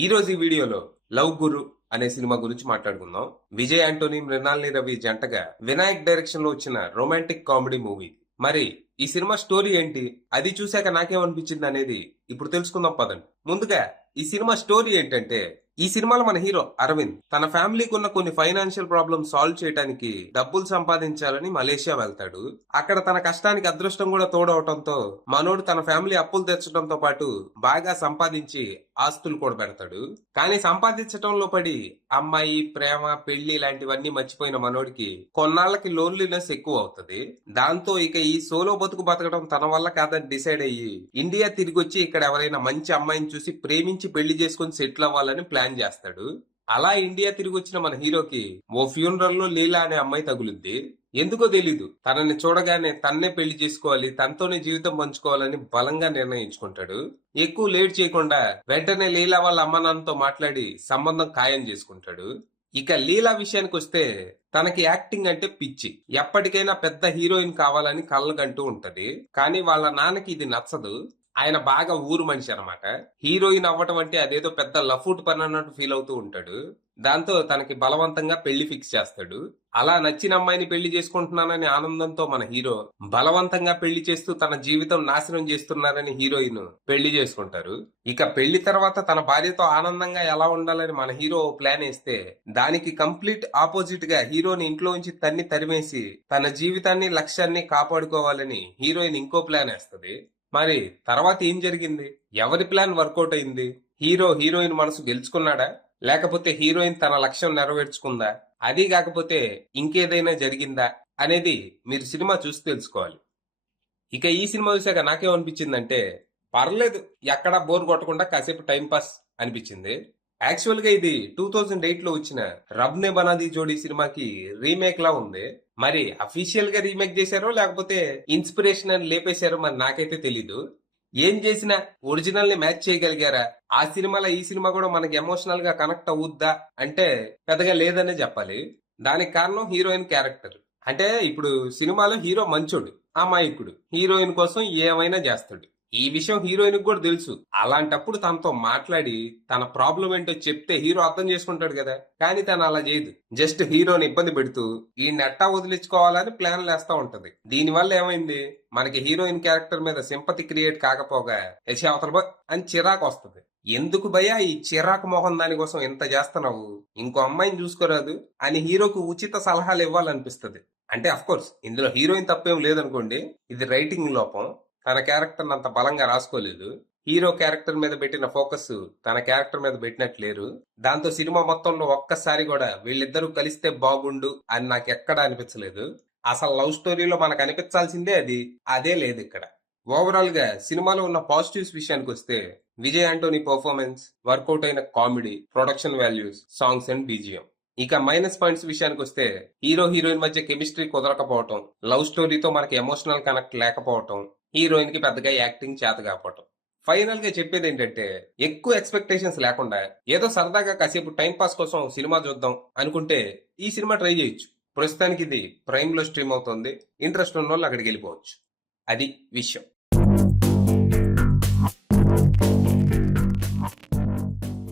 ఈ రోజు ఈ వీడియోలో లవ్ గురు అనే సినిమా గురించి మాట్లాడుకుందాం. విజయ్ ఆంటోనీ, మృణాలిని రవి జంటగా వినాయక్ డైరెక్షన్ లో వచ్చిన రొమాంటిక్ కామెడీ మూవీ. మరి ఈ సినిమా స్టోరీ ఏంటి, అది చూశాక నాకేమనిపించింది అనేది ఇప్పుడు తెలుసుకుందాం పదండి. ముందుగా ఈ సినిమా స్టోరీ ఏంటంటే, ఈ సినిమాలో మన హీరో అరవింద్ తన ఫ్యామిలీకి ఉన్న కొన్ని ఫైనాన్షియల్ ప్రాబ్లమ్స్ సాల్వ్ చేయడానికి డబ్బులు సంపాదించాలని మలేషియా వెళ్తాడు. అక్కడ తన కష్టానికి అదృష్టం కూడా తోడవటంతో మనోడు తన ఫ్యామిలీ అప్పులు తెచ్చడంతో పాటు బాగా సంపాదించి ఆస్తులు కూడా పెడతాడు. కానీ సంపాదించటంలో పడి అమ్మాయి, ప్రేమ, పెళ్లి ఇలాంటివన్నీ మర్చిపోయిన మనోడికి కొన్నాళ్లకి లోన్లీనెస్ ఎక్కువ అవుతుంది. దాంతో ఇక ఈ సోలో బతుకు బతకడం తన వల్ల కాదని డిసైడ్ అయ్యి ఇండియా తిరిగి వచ్చి ఇక్కడ ఎవరైనా మంచి అమ్మాయిని చూసి ప్రేమించి పెళ్లి చేసుకుని సెటిల్ అవ్వాలని ప్లాన్ చేస్తాడు. అలా ఇండియా తిరిగి వచ్చిన మన హీరోకి ఓ ఫ్యూనరల్ లో లీలా అనే అమ్మాయి తగులుద్ది. ఎందుకో తెలీదు, తనని చూడగానే తన్నే పెళ్లి చేసుకోవాలి, తనతోనే జీవితం పంచుకోవాలని బలంగా నిర్ణయించుకుంటాడు. ఎక్కువ లేట్ చేయకుండా వెంటనే లీలా వాళ్ళ అమ్మ నాన్నతో మాట్లాడి సంబంధం ఖాయం చేసుకుంటాడు. ఇక లీలా విషయానికి వస్తే, తనకి యాక్టింగ్ అంటే పిచ్చి. ఎప్పటికైనా పెద్ద హీరోయిన్ కావాలని కళ్ళగంటూ ఉంటది. కానీ వాళ్ళ నాన్నకి ఇది నచ్చదు. ఆయన బాగా ఊరు మనిషి అనమాట. హీరోయిన్ అవ్వటం అంటే అదేదో పెద్ద లఫూట్ పని అన్నట్టు ఫీల్ అవుతూ ఉంటాడు. దాంతో తనకి బలవంతంగా పెళ్లి ఫిక్స్ చేస్తాడు. అలా నచ్చిన అమ్మాయిని పెళ్లి చేసుకుంటున్నానని ఆనందంతో మన హీరో బలవంతంగా పెళ్లి చేస్తూ తన జీవితం నాశనం చేస్తున్నారని హీరోయిన్ పెళ్లి చేసుకుంటారు. ఇక పెళ్లి తర్వాత తన భార్యతో ఆనందంగా ఎలా ఉండాలని మన హీరో ప్లాన్ వేస్తే, దానికి కంప్లీట్ ఆపోజిట్ గా హీరోని ఇంట్లో నుంచి తరిమేసి తన జీవితాన్ని, లక్ష్యాన్ని కాపాడుకోవాలని హీరోయిన్ ఇంకో ప్లాన్ వేస్తుంది. మరి తర్వాత ఏం జరిగింది? ఎవరి ప్లాన్ వర్కౌట్ అయింది? హీరోయిన్ మనసు గెలుచుకున్నాడా, లేకపోతే హీరోయిన్ తన లక్ష్యం నెరవేర్చుకుందా, అది కాకపోతే ఇంకేదైనా జరిగిందా అనేది మీరు సినిమా చూసి తెలుసుకోవాలి. ఇక ఈ సినిమా చూసాక నాకేమనిపించిందంటే, పర్లేదు, ఎక్కడా బోర్ కొట్టకుండా కాసేపు టైం పాస్ అనిపించింది. యాక్చువల్ గా ఇది 2008 లో వచ్చిన రబ్ నే బనాది జోడీ సినిమాకి రీమేక్ లా ఉంది. మరి అఫీషియల్ గా రీమేక్ చేశారో లేకపోతే ఇన్స్పిరేషన్ అని లేపేశారో మరి నాకైతే తెలీదు. ఏం చేసినా ఒరిజినల్ ని మ్యాచ్ చేయగలిగారా? ఆ సినిమాలో ఈ సినిమా కూడా మనకి ఎమోషనల్ గా కనెక్ట్ అవుద్దా అంటే పెద్దగా లేదనే చెప్పాలి. దానికి కారణం హీరోయిన్ క్యారెక్టర్. అంటే ఇప్పుడు సినిమాలో హీరో మంచోడు, అమాయకుడు, హీరోయిన్ కోసం ఏమైనా చేస్తాడు. ఈ విషయం హీరోయిన్ కూడా తెలుసు. అలాంటప్పుడు తనతో మాట్లాడి తన ప్రాబ్లం ఏంటో చెప్తే హీరో అర్థం చేసుకుంటాడు కదా. కానీ తను అలా చేయదు. జస్ట్ హీరోని ఇబ్బంది పెడుతూ ఈ నెట్టా వదిలించుకోవాలని ప్లాన్లు వేస్తా ఉంటది. దీనివల్ల ఏమైంది, మనకి హీరోయిన్ క్యారెక్టర్ మీద సింపతి క్రియేట్ కాకపోగా అవతల అని చిరాకు వస్తుంది. ఎందుకు భయ్యా ఈ చిరాకు మొహం దానికోసం ఎంత చేస్తున్నావు, ఇంకో అమ్మాయిని చూసుకోరాదు అని హీరోకు ఉచిత సలహాలు ఇవ్వాలనిపిస్తుంది. అంటే అఫ్ కోర్స్ ఇందులో హీరోయిన్ తప్పేం లేదనుకోండి, ఇది రైటింగ్ లోపం. తన క్యారెక్టర్ అంత బలంగా రాసుకోలేదు. హీరో క్యారెక్టర్ మీద పెట్టిన ఫోకస్ తన క్యారెక్టర్ మీద పెట్టినట్లేరు. దాంతో సినిమా మొత్తంలో ఒక్కసారి కూడా వీళ్ళిద్దరూ కలిస్తే బాగుండు అని నాకు ఎక్కడా అనిపించలేదు. అసలు లవ్ స్టోరీలో మనకు అనిపించాల్సిందే అదే లేదు ఇక్కడ. ఓవరాల్ గా సినిమాలో ఉన్న పాజిటివ్స్ విషయానికి వస్తే, విజయ్ ఆంటోనీ పర్ఫార్మెన్స్, వర్కౌట్ అయిన comedy, production values, songs and BGM. ఇక మైనస్ పాయింట్స్ విషయానికి వస్తే, హీరోయిన్ మధ్య కెమిస్ట్రీ కుదరకపోవటం, లవ్ స్టోరీతో మనకి ఎమోషనల్ కనెక్ట్ లేకపోవటం, హీరోయిన్ కి పెద్దగా యాక్టింగ్ చేత కాకపోవటం. ఫైనల్ గా చెప్పేది ఏంటంటే, ఎక్కువ ఎక్స్పెక్టేషన్స్ లేకుండా ఏదో సరదాగా కాసేపు టైం పాస్ కోసం సినిమా చూద్దాం అనుకుంటే ఈ సినిమా ట్రై చేయొచ్చు. ప్రస్తుతానికి ఇది ప్రైమ్ లో స్ట్రీమ్ అవుతుంది. ఇంట్రెస్ట్ ఉన్న వాళ్ళు అక్కడికి వెళ్ళిపోవచ్చు. అది విషయం.